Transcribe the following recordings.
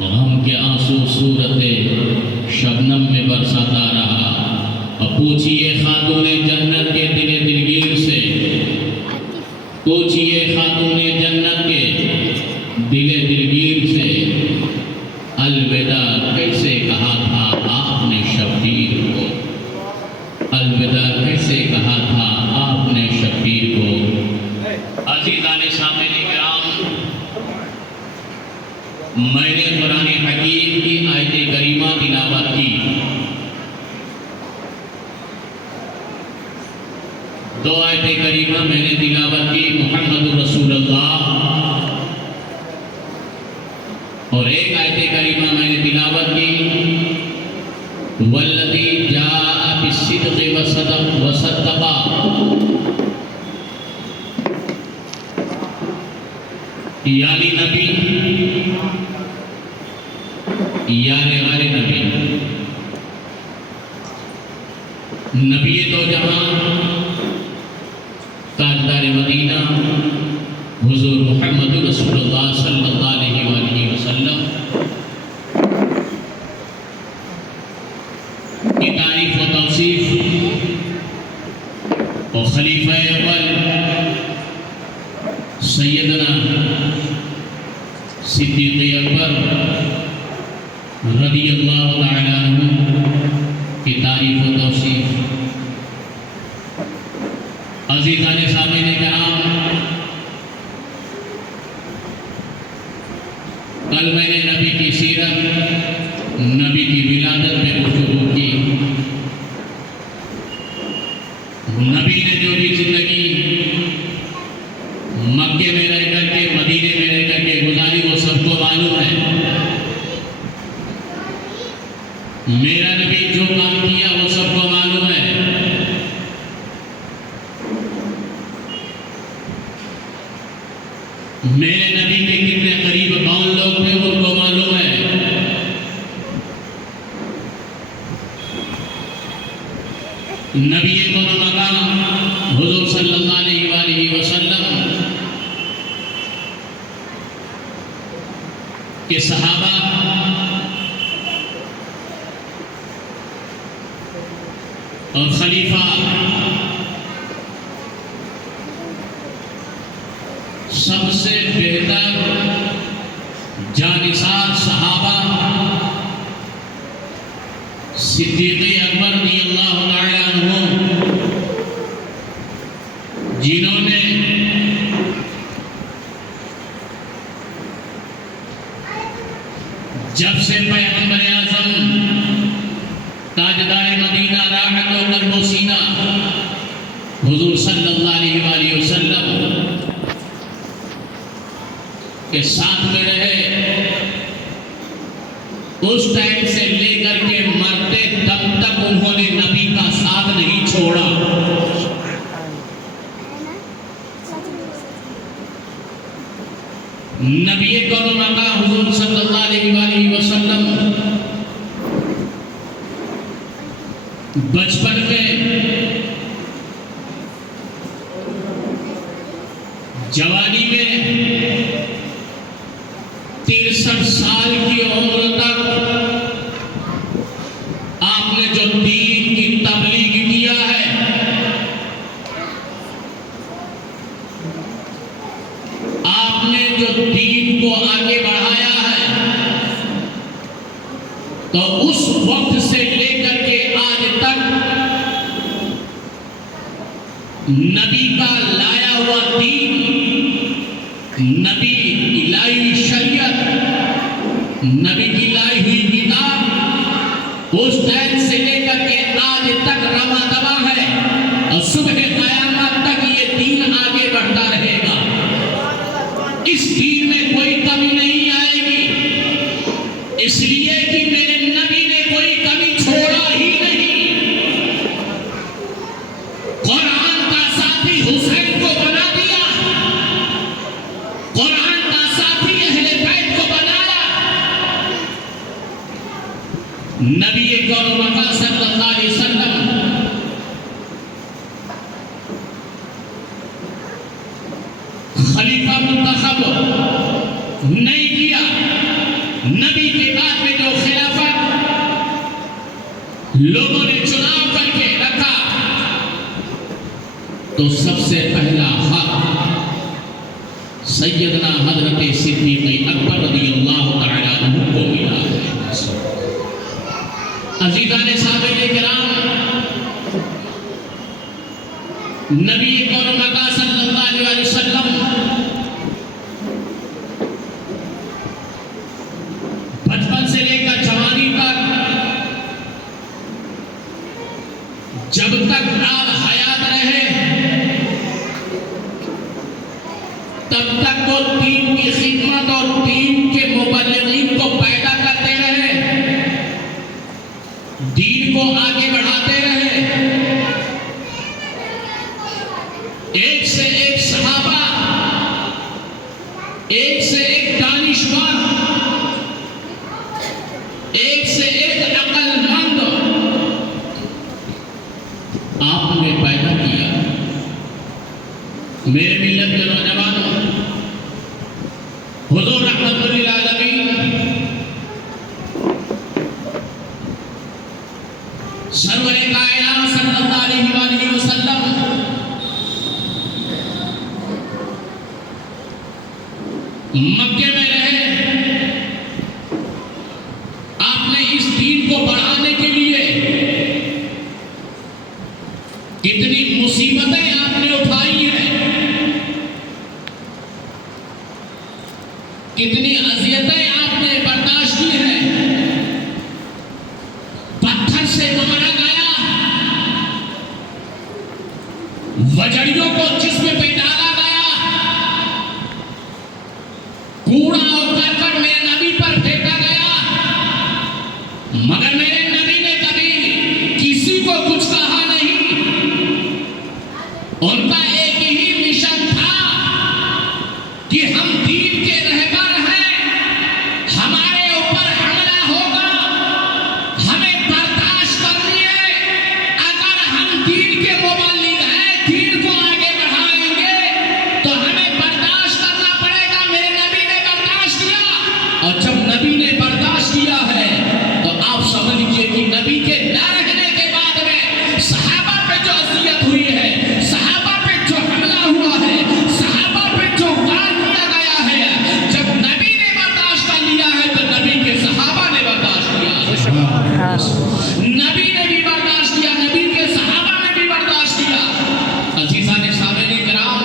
غم کے آنسو صورت شبنم میں برساتا رہا۔ اور پوچھئے خاتون جنت کے دل دلگیر سے، پوچھئے خاتون جنت کے دل دلگیر سے، الوداع کیسے کہا تھا آپ نے شبیر کو، الوداع کیسے کہا تھا آپ نے شبیر کو۔ عزیزان سامعین کرام، میں نے قرآن حکیم کی آیت کریمہ تلاوت کی، دو آیت کریمہ میں نے تلاوت کی، محمد رسول اللہ، اور ایک آیت کریمہ میں نے تلاوت کی، والذی جاء بالصدق وصدق، یعنی نبی یعنی غیر نبی، نبی دو جہاں، تاجدار مدینہ حضور محمد رسول اللہ صلی اللہ علیہ وآلہ وسلم کی تعریف و توصیف، اور خلیفہ اول سیدنا صدیق اکبر رضی اللہ تعالیٰ عنہ کی تعریف و توصیف۔ عزیزان سامعین کرام، کل میں نے نبی کی سیرت، نبی کی ولادت پہ گفتگو کی۔ نبی نے جو بھی زندگی مکے میں رہ کر کے، مدینے میں رہ کر کے گزاری، وہ سب کو معلوم ہے۔ میرا نبی جو کام کیا وہ سب کو معلوم ہے۔ میرے نبی کے کتنے قریب کون لوگ تھے ان کو معلوم ہے۔ نبی کو مقام حضور صلی اللہ علیہ وآلہ وسلم کے صحابہ اور خلیفہ سب سے بہتر جانثار صحابہ صدیق اکبر رضی اللہ تعالیٰ عنہ، جنہوں نے جب سے پیغمبر اعظم تاجدار مدینہ راحت و قلب و سینہ حضور صلی اللہ علیہ وآلہ وسلم کے ساتھ میں رہے، اس ٹائم سے لے کر کے مرتے دم تک انہوں نے نبی کا ساتھ نہیں چھوڑا۔ نبی کون مقام حضور صلی اللہ علیہ وآلہ وسلم بچپن میں، جوانی میں، 63 سال کی عمر تک آپ نے جو دین کی تبلیغ کیا ہے، آپ نے جو دین کو آگے بڑھایا ہے، تو اس وقت سے لے کر کے آج تک نبی کا لایا ہوا دین، نبی کی لائی ہوئی شریعت، نبی کی لائی ہوئی کتاب، اس ٹائم سے لے کر کے آج تک رواں دواں ہے، اور صبح قیامت تک یہ دین آگے بڑھتا رہے گا۔ اس دین میں کوئی کمی نہیں آئے گی، اس لیے کہ میرے نبی نے کوئی کمی چھوڑا ہی نہیں۔ قرآن کا ساتھی حسین کو بنا دیا، قرآن کا ساتھی اہل بیت کو بنایا۔ نبی کون مقام صلی اللہ علیہ وسلم خلیفہ منتخب نہیں کیا، نبی تب تک وہ دین کی خدمت اور دین کے مبلغین کو پیدا کرتے رہے، دین کو آگے بڑھاتے رہے۔ ایک سے ایک صحابہ، ایک سے ایک دانشور، ایک سے ایک عقل مند آپ نے پیدا کیا۔ میرے ملت کے نوجوانوں، حضور رحمت للعالمین سرور کائنات صلی اللہ علیہ وآلہ وسلم مکے میں رہے، آپ نے اس دین کو بڑھانے کے لیے کتنی مصیبتیں آپ نے اٹھائی ہیں، کتنی اذیتیں آپ نے برداشت کی ہیں۔ پتھر سے مارا گیا، وجڑیوں کو جسم پہ ڈالا گیا، کوڑا اور کرکٹ میرے نبی پر پھینکا گیا، مگر میرے نبی نے کبھی کسی کو کچھ کہا نہیں۔ ان کا ایک ہی مشن تھا کہ ہم دین کے رہبر ہیں، ہمارے اوپر حملہ ہوگا، ہمیں برداشت کرنی ہے۔ اگر ہم دین کے مبلغ ہیں، دین کو آگے بڑھائیں گے تو ہمیں برداشت کرنا پڑے گا۔ میرے نبی نے برداشت کیا، اور جب نبی نے برداشت کیا ہے تو آپ سمجھ لیجئے کہ نبی کے نہ رہنے کے بعد میں صحابہ پہ جو اذیت ہوئی ہے، صحابہ پہ جو حملہ ہوا ہے، صحابہ پہ جو گال کیا گیا ہے، جب نبی نے برداشت کر لیا ہے تو نبی کے صحابہ نے برداشت کیا ہے۔ نبی نے بھی برداشت کیا، نبی کے صحابہ نے بھی برداشت کیا۔ عزیزان سامعین کرام،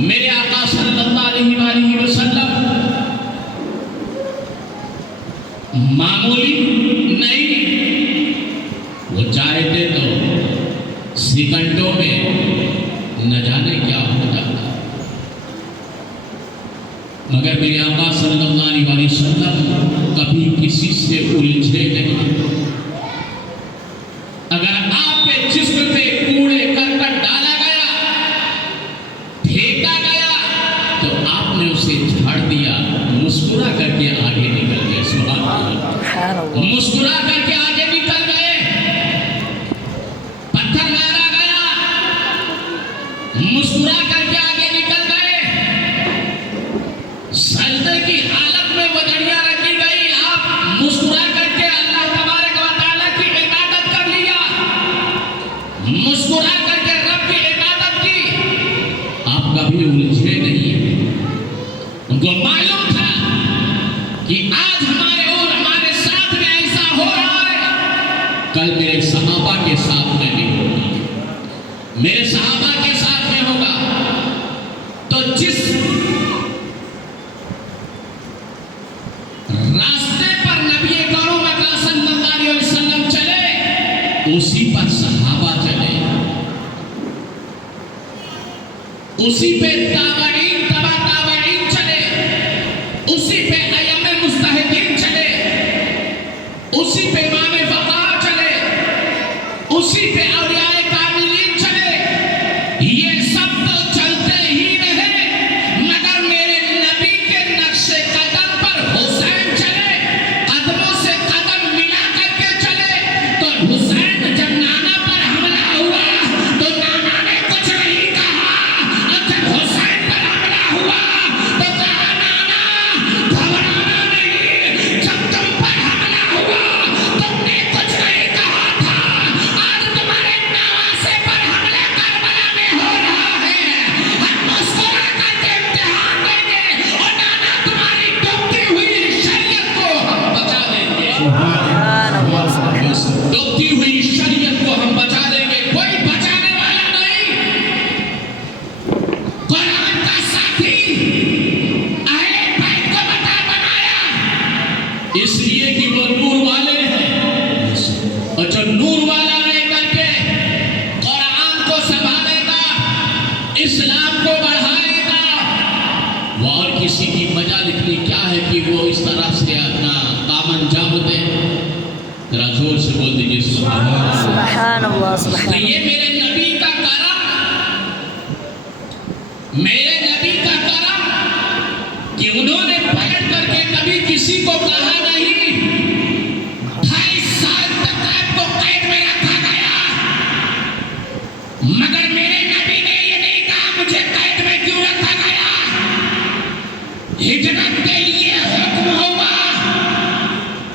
میرے آقا صلی اللہ علیہ وآلہ وسلم معمولی نہیں، وہ چاہتے تو سیکنڈوں میں نہ جانے کیا ہو جاتا، مگر میرے آقا صلی اللہ علیہ وسلم کبھی کسی سے الجھے نہیں۔ اگر آپ کے جسم پہ کوڑے کرکٹ ڈالا گیا، پھینکا گیا، تو آپ نے اسے جھاڑ دیا، مسکرا کر کے آگے نکل گئے۔ سبحان اللہ، مسکرا کر کے آگے نکل گئے۔ پتھر مارا گیا، مسکرا کر کے آگے نکل گئے۔ سجدے کی حالت میں وجڑیاں رکھی گئی، آپ مسکرا کر کے اللہ تبارک و تعالیٰ کی عبادت کر لیا، مسکرا کر کے رب کی عبادت کی۔ آپ کبھی الجھے نہیں، ان کو معلوم تھا کہ آج ہمارے ساتھ میں ایسا ہو رہا ہے، کل میرے صحابہ کے ساتھ میں بھی ہوگا، میرے صحابہ کے ساتھ میں ہوگا۔ تو جس راستے پر نبی کریم صلی اللہ علیہ وسلم چلے، اسی پر صحابہ چلے، اسی پہ تابعین تبع تابعین چلے، اسی پہ ائمہ مجتہدین چلے، اسی پہ امام فقہاء چلے، اسی پہ اولیاء کاملین چلے۔ یہ سب تو چلتے ہی رہے، مگر میرے نبی کے نقش قدم پر حسین چلے، قدموں سے قدم ملا کر کے چلے۔ تو حسین جب نانا پر حملہ ہوا تو نانا نے کچھ نہیں کہا، اور جب حسین پر حملہ ہوا تو کہا نانا گھبرانا نہیں، جب تم پر حملہ ہوا تم نے کچھ نہیں کہا تھا، آج تمہارے سبحان اللہ تو سبحان یہ میرے نبی کا کرم، میرے نبی کا کرم کہ انہوں نے پلٹ کر کے کبھی کسی کو کہا نہیں 28 سال تک آپ کو قید میں رکھا گیا، مگر میرے نبی نے یہ نہیں کہا مجھے قید میں کیوں رکھا گیا، ہجرت کے لیے حکم ہوگا،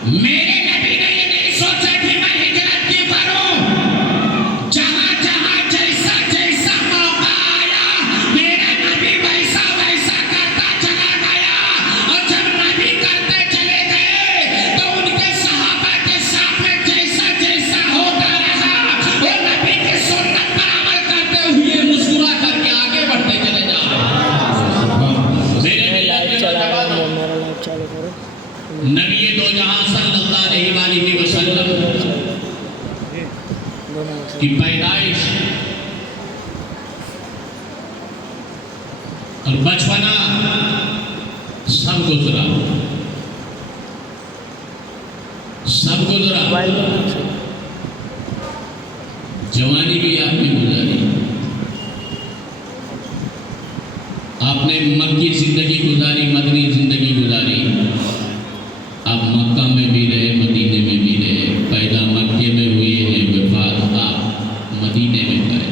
میرے نبی نے یہ نہیں سوچا کہ میں ہجرت کیوں کروں، جہاں جہاں جیسا جیسا موقع آیا میرا نبی ویسا ویسا کرتا چلا گیا، اور جب نبی کرتے چلے گئے تو ان کے صحابہ کے سامنے جیسا جیسا ہوتا رہا وہ نبی کی سنت پر عمل کرتے ہوئے مسکرا کر کے آگے بڑھتے چلے جا رہے ہیں۔ میرے لائٹ چلا رہا ہے، میرا لائٹ چالو کرو۔ نبی دو جہاں صلی اللہ علیہ وآلہ وسلم کی پیدائش اور بچپنا سب گزرا، سب گزرا، جوانی بھی آپ نے گزاری، آپ نے مکی زندگی گزاری، مدنی زندگی گزاری، آپ مکہ میں بھی رہے، مدینے میں بھی رہے، پیدا مکے میں ہوئے ہیں، وفات آپ مدینے میں گئے۔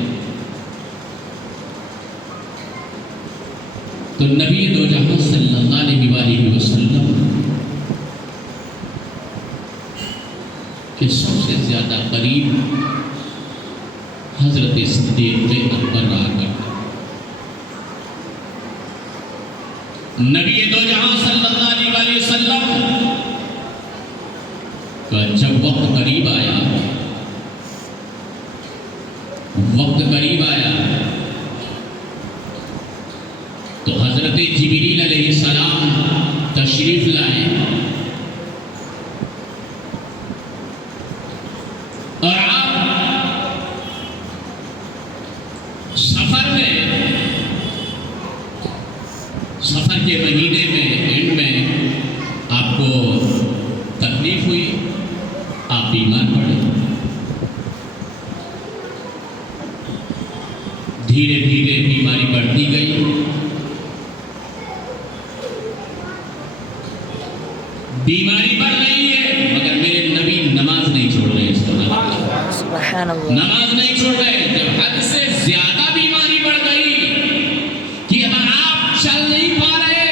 تو نبی دو جہاں صلی اللہ علیہ وآلہ وسلم کے سب سے زیادہ قریب حضرت صدیق اکبر رہا کرتے۔ نبی دو جہاں صلی اللہ علیہ وآلہ وسلم کا جب وقت قریب آیا، تو حضرت جبریل علیہ السلام تشریف لائے اور آپ سفر کے مہینے میں اینڈ میں آپ کو تکلیف ہوئی، آپ بیمار پڑے، دھیرے دھیرے بیماری بڑھتی گئی، بیماری بڑھ رہی ہے مگر میرے نبی نماز نہیں چھوڑ رہے، اس طرح سبحان اللہ، نماز نہیں چھوڑ رہے۔ جب حد سے زیادہ بیماری بڑھ گئی کہ اگر آپ چل نہیں پا رہے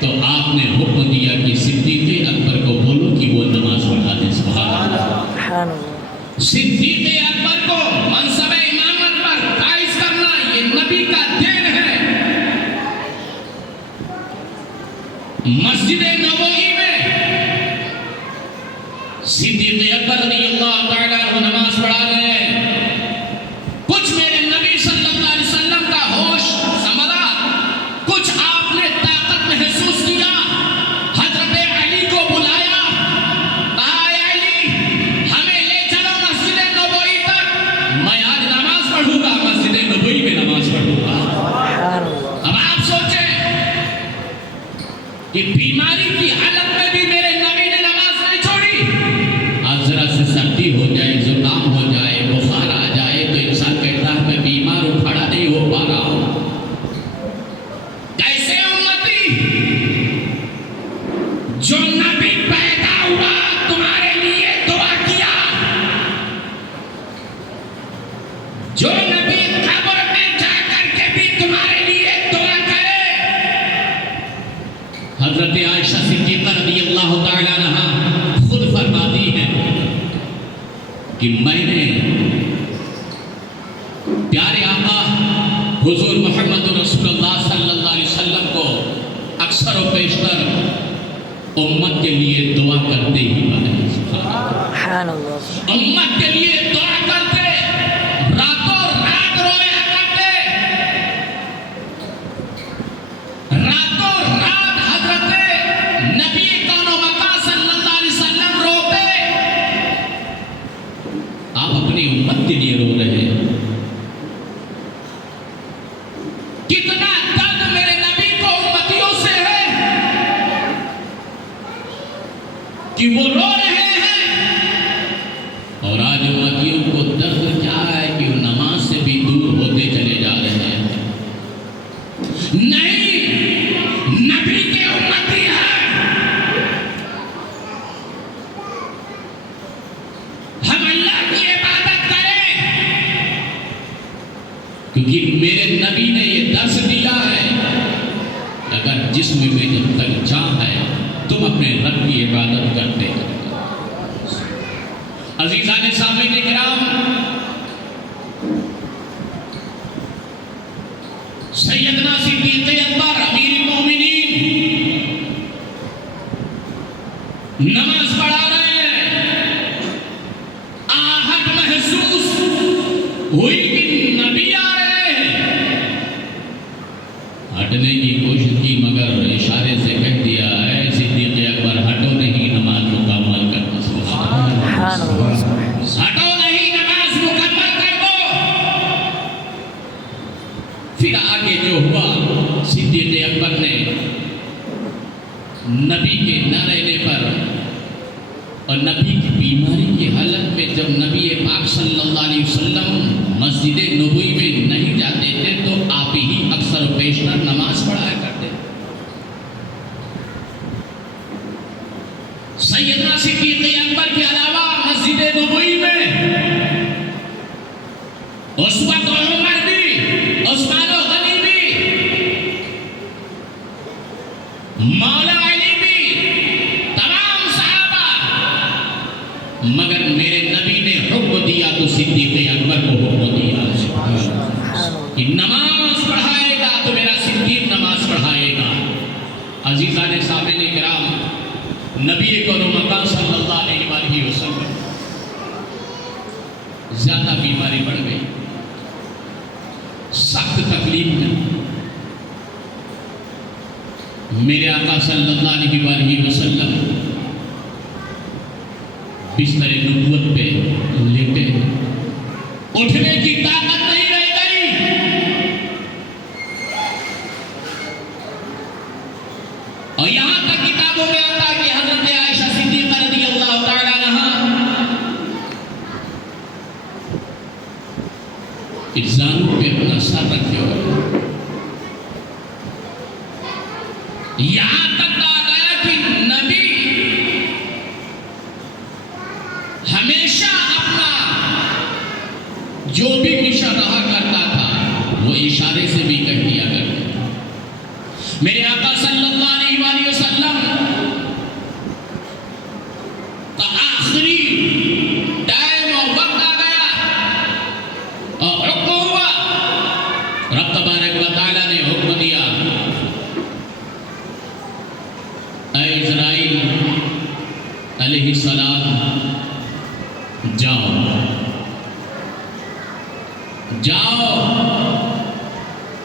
تو آپ نے حکم دیا کہ صدیق اکبر کو بولو کہ وہ نماز پڑھا دے۔ سبحان اللہ، سبحان اللہ، صدیق اکبر کو منصب امامت پر فائز کرنا یہ نبی کا دین ہے۔ مسجد نبوی میں صدیق اکبر رضی اللہ تعالیٰ عنہ نماز پڑھا رہے ہیں، کچھ میرے نبی صلی اللہ علیہ وسلم کا ہوش سنبھلا، کچھ آپ نے طاقت محسوس کیا، حضرت علی کو بلایا، کہا اے علی ہمیں لے چلو مسجد نبوی تک، میں آج نماز پڑھوں گا، مسجد نبوی میں نماز پڑھوں گا۔ سبحان اللہ، اب آپ سوچیں کہ بیماری کی حالت میں بھی میرے نبی نے نماز نہیں چھوڑی۔ آج ذرا سے سردی ہو جائے، زکام ہو جائے، بخار آ جائے تو انسان کہتا ہے میں بیمار ہوں، کھڑا نہیں ہو پا رہا ہوں۔ کیسے امتی جو نبی پیدا ہوا تمہارے لیے دعا کیا، جو نبی قبر میں جا کر کے بھی تمہارے لیے دعا کرے۔ حضرت عائشہ صدیقہ رضی اللہ تعالیٰ عنہا خود فرماتی ہیں کہ میں نے پیارے آقا حضور محمد رسول اللہ صلی اللہ علیہ وسلم کو اکثر و بیشتر امت کے لیے دعا کرتے ہی پائے۔ سبحان اللہ، امت کے لیے دعا کرتے، راتوں رات رویا کرتے، راتوں رات حضرت نبی کون و مکہ صلی اللہ علیہ وسلم روتے۔ آپ اپنی امت کے لیے رو رہے ہیں، کتنا درد میرے نبی کو امتیوں سے ہے کہ وہ رو رہے ہیں اور میں جب تک جان ہے تم اپنے رب کی عبادت کرتے ہو۔ عزیزان سامعین کرام، سیدنا صدیق اکبر امیر المومنین نماز پڑھا رہے ہیں، آہٹ محسوس ہوئی کہ نبی آ رہے ہیں، ہٹنے کی کوشش کی مگر اشارے سے کہہ دیا ہے صدیق اکبر ہٹو نہیں، نماز مکمل کر دو۔ سبحان اللہ، ہٹو نہیں، نماز مکمل کر دو۔ پھر آگے جو ہوا، صدیق اکبر نے نبی کے نہ رہنے پر اور نبی کی بیماری کی حالت میں جب نبی پاک صلی اللہ علیہ وسلم مسجد نبوی میں نہیں جاتے تھے تو آپ ہی اکثر و بیشتر نماز پڑھایا کرتے تھے۔ سیدنا صدیق اکبر کے علاوہ مسجد نبوی میں اس وقت عمر بھی، عثمان و غنی بھی، مولا علی بھی، تمام صحابہ، مگر میرے نبی نے حکم دیا تو صدیق اکبر کو حکم دیا کہ نماز پڑھائے گا تو میرا صدیق نماز پڑھائے گا۔ عزیزان سامعین کرام، نبی کریم مکہ صلی اللہ علیہ وآلہ وسلم زیادہ بیماری بڑھ گئی، سخت تکلیف میں میرے آقا صلی اللہ علیہ وآلہ وسلم بستر نبوت پہ لیٹے، اٹھنے کی طاقت نہیں رہ گئی۔ اور یہاں تک کتابوں میں آتا ہے کہ حضرت عائشہ صدیقہ رضی اللہ تعالی عنہا اس زانو پہ اپنا سر رکھے ہوئے، یہاں تک آ گیا کہ نبی ہمیشہ اپنا جو بھی مشن رہا کرتا تھا وہ اشارے سے بھی کہہ دیا کرتا تھا۔ میرے آقا صلی اللہ علیہ وآلہ وسلم کا آخری ٹائم اور وقت آ گیا اور حکم ہوا، رب تبارک و تعالیٰ نے حکم دیا، اے اسرائیل علیہ السلام جاؤ جاؤ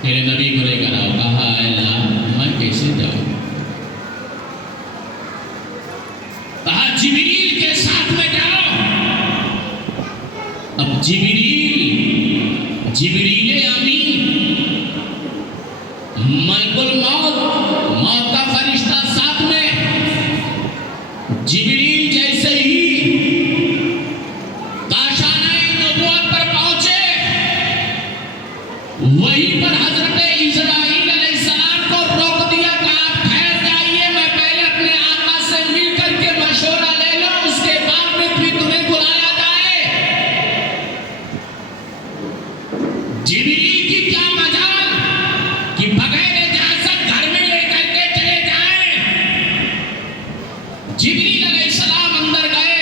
میرے نبی کو لے کر آؤ۔ کہا اے اللہ میں کیسے جاؤں؟ کہا جبریل کے ساتھ میں جاؤ۔ اب جبریل امین، ملک الموت، موت کا فرشتہ ساتھ میں، جبریل جیسے ہی کاشانہ نبوت پر پہنچے، وہیں پر حضرت اسرائیل علیہ السلام کو روک دیا کہ آپ ٹھہر جائیے، میں پہلے اپنے آقا سے مل کر کے مشورہ لے لوں، اس کے بعد میں بھی تمہیں بلایا جائے۔ جبریل کی کیا مجال کہ بغیر اجازت گھر میں لے کر کے چلے جائیں۔ جبریل علیہ السلام اندر گئے،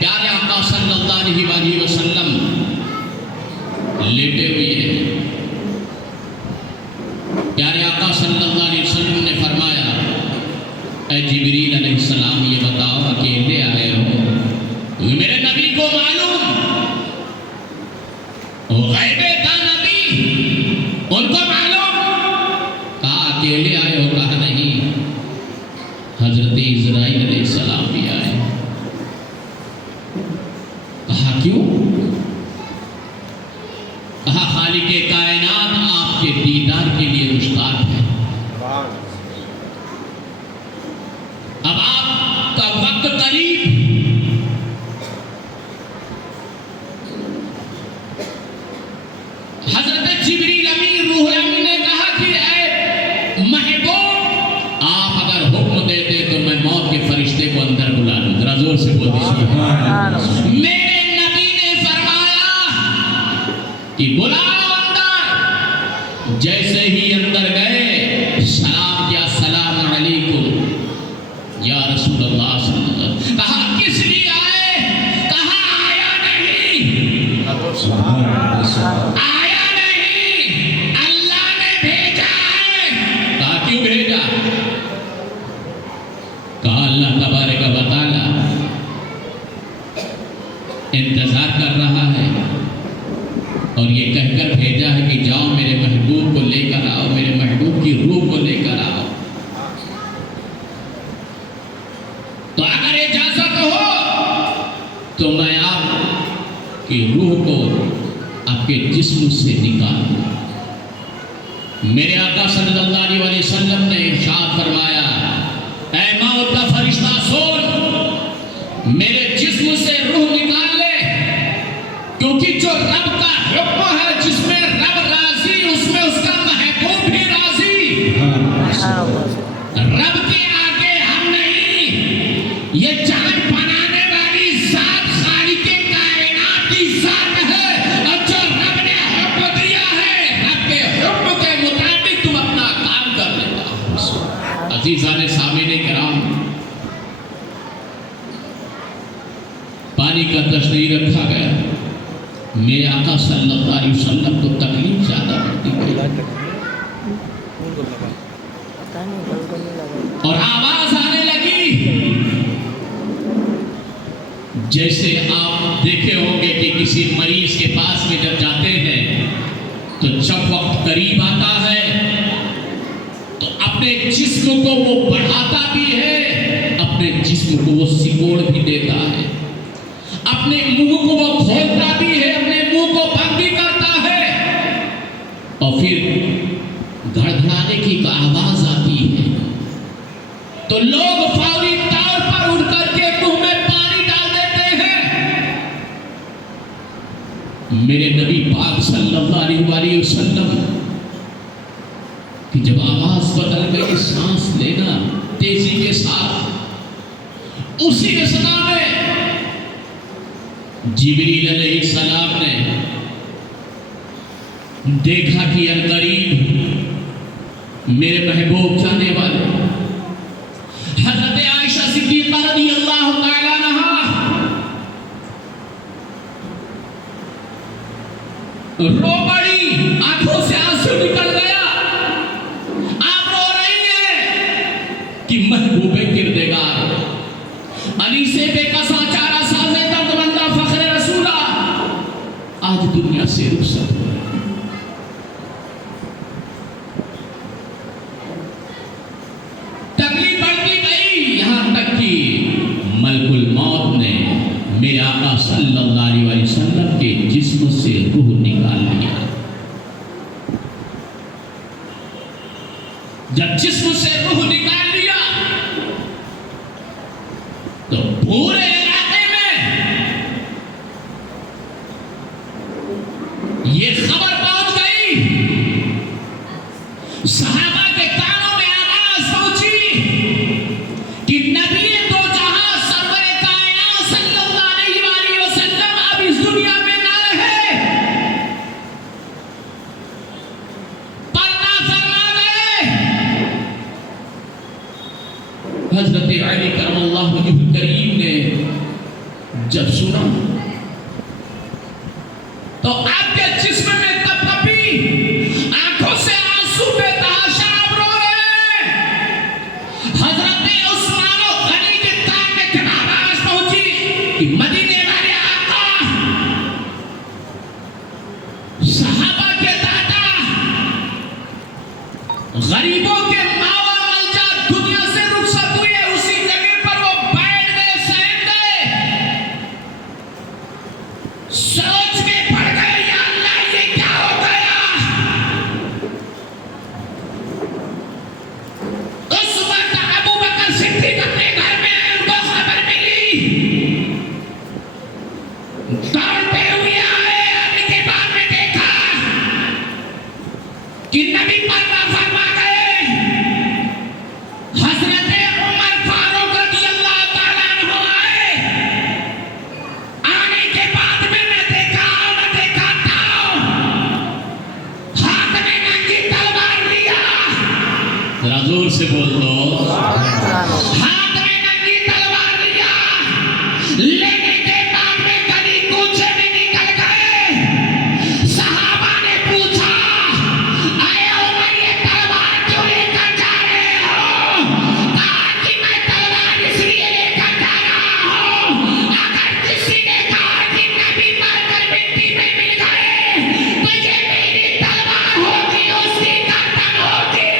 پیارے آقا صلی اللہ علیہ وآلہ وسلم لیٹے ہوئے ہیں۔ پیارے آقا صلی اللہ علیہ وسلم نے فرمایا، اے جبریل علیہ السلام یہ بتاؤ اکیلے آئے ہو؟ میرے نبی کو معلوم، غیب تھا نبی، ان کو معلوم۔ کہا اکیلے آئے ہو؟ کہا نہیں، حضرت اسرائیل علیہ السلام بھی آئے۔ کہا کیوں؟ کہا خالق کائنات آپ کے دیدار کے لیے مشتاق ہے، اب آپ کا وقت قریب۔ حضرت جبریل امین روح الامین نے کہا کہ اے محبوب، آپ اگر حکم دیتے تو میں موت کے فرشتے کو اندر بلا لوں۔ ذرا زور سے بول دیجیے۔ میرے نبی نے فرمایا کہ بلاؤ اندر۔ جیسے ہی اندر گئے، سلام کیا، سلام علیکم یا رسول اللہ صلی اللہ علیہ وسلم. کہا کس لیے آئے؟ کہا آیا نہیں، آیا نہیں، اللہ نے بھیجا ہے. کہا کیوں بھیجا؟ کہا اللہ تبارک و تعالی انتظار کر رہا ہے اور یہ کہہ کر بھیجا ہے کہ جاؤ میرے محبوب کو لے کر آؤ، میرے محبوب کی روح کو لے کر آؤ. تو اگر اجازت ہو تو میں آپ کی روح کو آپ کے جسم سے نکال دوں. میرے آقا صلی اللہ علیہ وسلم نے ارشاد فرمایا، اے موت کا فرشتہ سن، میرے جسم سے روح نکال لے، کیونکہ جو رب کا حکم ہے جس میں رب راضی اس میں اس کا محبوب بھی راضی. رب کے آگے ہم نہیں. یہ جان بنانے والی ذات خالق کائنات کی ذات ہے، اور جو رب نے حکم دیا ہے رب کے حکم کے مطابق تم اپنا کام کر لیتا. عزیزان سامعین کرام، پانی کا تشریح رکھا گیا. میرے آقا صلی اللہ علیہ وسلم کو تکلیف زیادہ پڑتی گئی اور آواز آنے لگی. جیسے آپ دیکھے ہوں گے کہ کسی مریض کے پاس میں جب جاتے ہیں تو جب وقت قریب آتا ہے تو اپنے جسم کو وہ بڑھاتا بھی ہے، اپنے جسم کو وہ سکوڑ بھی دیتا ہے، اپنے منہ کو وہ کھولتا بھی ہے، اپنے منہ کو بند بھی کرتا ہے، اور پھر دھڑدھڑانے کی آواز آتی ہے تو لوگ فوری طور پر اٹھ کر کے منہ میں پانی ڈال دیتے ہیں. میرے نبی پاک صلی اللہ علیہ وسلم کہ جب آواز بدل گئی، سانس لینا تیزی کے ساتھ، اسی اثنا میں جبریل علیہ السلام نے دیکھا کہ عنقریب میرے محبوب جانے والے حضرت عائشہ صدیقہ رضی اللہ تعالیٰ عنہا رو پڑی، آنکھوں سے آنسو نکل گیا. آپ رو رہی ہیں کہ محبوب کردگار علی سے بے قصا چارہ ساز درد مندہ فخر رسولہ آج دنیا سے رخصت ہو. تکلیف بڑھتی گئی یہاں تک کہ ملک الموت نے میرے آقا صلی اللہ علیہ وسلم کے جسم سے روح نکال لیا. جب جسم سے روح نکال لیا تو پورے علاقے میں یہ خبر پہنچ گئی. صحابہ کے کانوں میں آواز پہنچی کہ نبی دو جہاں سرور کائنات صلی اللہ علیہ وسلم اب اس دنیا میں نہ رہے، پردہ فرما گئے. حضرت علی کرم اللہ وجہ کریم نے جب سنا تو آپ کے جسم میں تپی، آنکھوں سے آنسو بے تحاشا آپ رو رہے ہیں. حضرت عثمان غنی کے کان میں جب آواز پہنچی کہ مدینے والے آقا، صحابہ کے دادا، غریبوں کے ماوا ملجا دنیا سے رخصت ہوئے، اسی جگہ پر وہ بیٹھ گئے، سہم گئے، سوچ میں پڑ گئے. ہاتھ میں ننگی تلوار لیا، لینے کے بعد میں گلی کوچے میں نکل گئے۔ صحابہ نے پوچھا اے عمر یہ تلوار کیوں لے کر جا رہے ہو؟ کہا کہ میں تلوار اس لیے لے کر جا رہا ہوں، اگر کسی نے کہا کہ نبی مر کر مٹی میں مل گئے تو یہ میری تلوار ہوگی، اس کی گردن ہوگی،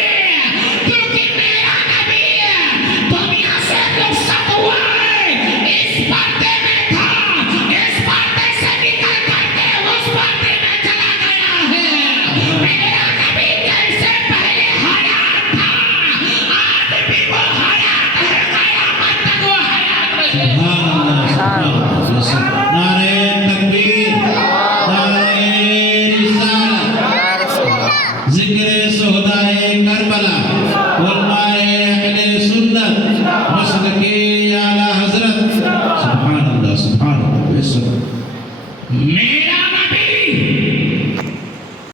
کیونکہ میرا نبی دنیا سے رخصت ہوا ہے، اس پردے میں تھا، اس پردے سے نکل کر کے اس پردے میں چلا گیا ہے۔ میرا نبی جیسے پہلے حیات تھا آج بھی وہ حیات ہے، قیامت تک وہ حیات رہے۔ نعرہ تکبیر، نعرہ رسالت، ذکر شہدائے کربلا، علماء اہل سنت، مسلک